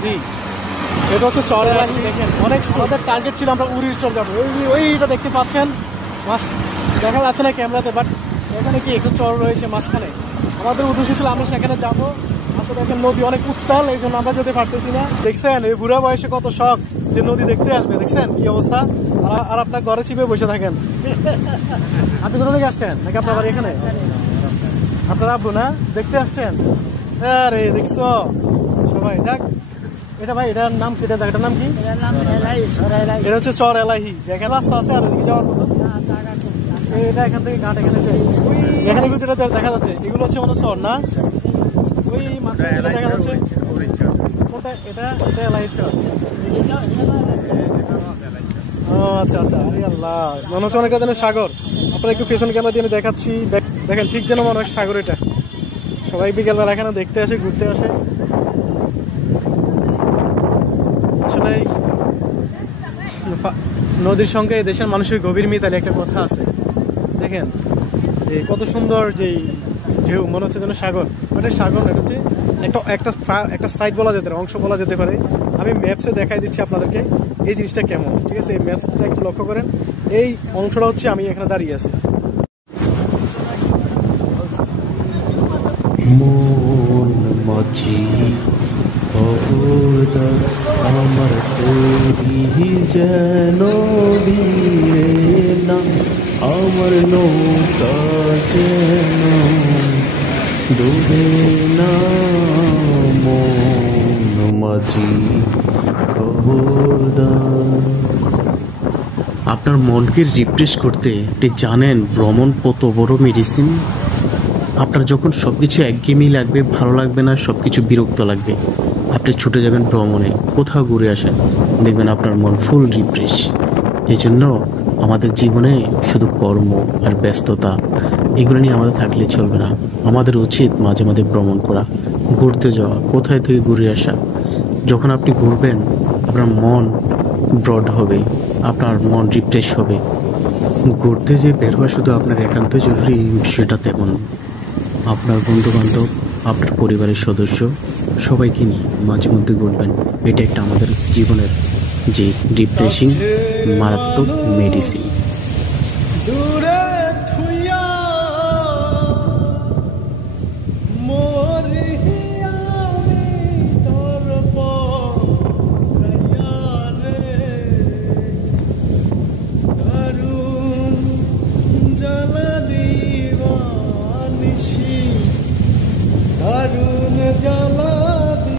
নদী, এটা হচ্ছে চর এলাহি। দেখেন অনেক আমাদের টার্গেট ছিল আমরা উড়ির চর যাবো, ওইটা দেখতে পাচ্ছেন দেখা যাচ্ছে না ক্যামেরাতে, বাট এখানে কি একটু চর রয়েছে মাঝখানে। আমাদের উদ্দেশ্য ছিল আমরা সেখানে যাবো। আসলে দেখেন নদী অনেক উত্তাল, এই জন্য আমরা যেতে পারতেছি না। দেখছেন এই বুড়া বয়সে কত শখ যে নদী দেখতে আসবে, দেখছেন কি অবস্থা। আর আপনার ঘরে চিপে বসে থাকেন। আপনি কোথা থেকে আসছেন? নাকি আপনার বাড়ি এখানে? আপনার আব্বু না দেখতে আসছেন? আরে দেখছো সবাই। যাক এটা ভাই, এটার নাম কি? জায়গাটার নাম কি? এটা হচ্ছে চর এলাহি। যেখানে রাস্তা আছে আর এদিকে যাওয়ার মতো, এটা এখান থেকে ঘাট এখানে যায়। এখানে কিন্তু যেটা দেখা যাচ্ছে এগুলো হচ্ছে মনে চর না, ওই মাথায় দেখা যাচ্ছে ওটা, এটা এলাহির চর। ও আচ্ছা আচ্ছা, আরে আল্লাহ, মনে হচ্ছে অনেকটা যেন সাগর। আপনারা একটু পেছন ক্যামেরা দিয়ে আমি দেখাচ্ছি, দেখেন ঠিক যেন মনে হয় সাগর। এটা সবাই বিকেলবেলা এখানে দেখতে আসে, ঘুরতে আসে। আসলে নদীর সঙ্গে দেশের মানুষের গভীর মিতালি একটা কথা আছে। দেখেন যে কত সুন্দর যে ঢেউ, মনে হচ্ছে যেন সাগর। ওটা সাগর না, এটা হচ্ছে একটা সাইড বলা যেতে পারে, অংশ বলা যেতে পারে। আমি ম্যাপসে দেখাই দিচ্ছি আপনাদেরকে এই জিনিসটা কেমন, ঠিক আছে? এই ম্যাপসটা একটু লক্ষ্য করেন, এই অংশটা হচ্ছে আমি এখানে দাঁড়িয়ে আছি। মন মাঝি খবরদার আমার তৈরি যেন ভিড়ে না, আমার নৌকা যেন ডুবে না। মন মাঝি খবরদার। আপনার মনকে রিফ্রেশ করতে আপনি জানেন ভ্রমণ কত বড় মেডিসিন। আপনার যখন সব কিছু একঘেয়েমি লাগবে, ভালো লাগবে না, সব কিছু বিরক্ত লাগবে, আপনি ছুটে যাবেন ভ্রমণে, কোথাও ঘুরে আসেন, দেখবেন আপনার মন ফুল রিফ্রেশ। এই জন্য আমাদের জীবনে শুধু কর্ম আর ব্যস্ততা এগুলো নিয়ে আমাদের থাকলে চলবে না। আমাদের উচিত মাঝে মাঝে ভ্রমণ করা, ঘুরতে যাওয়া, কোথায় থেকে ঘুরে আসা। যখন আপনি ঘুরবেন আপনার মন ব্রড হবে, আপনার মন রিফ্রেশ হবে। ঘুরতে যে বের হওয়া শুধু আপনার একান্ত জরুরি বিষয়টা তেমন। আপনার বন্ধুবান্ধব, আপনার পরিবারের সদস্য সবাইকে নিয়ে মাঝে মধ্যে ঘুরবেন। এটা একটা আমাদের জীবনের যে রিফ্রেশিং মারাত্মক মেডিসিন।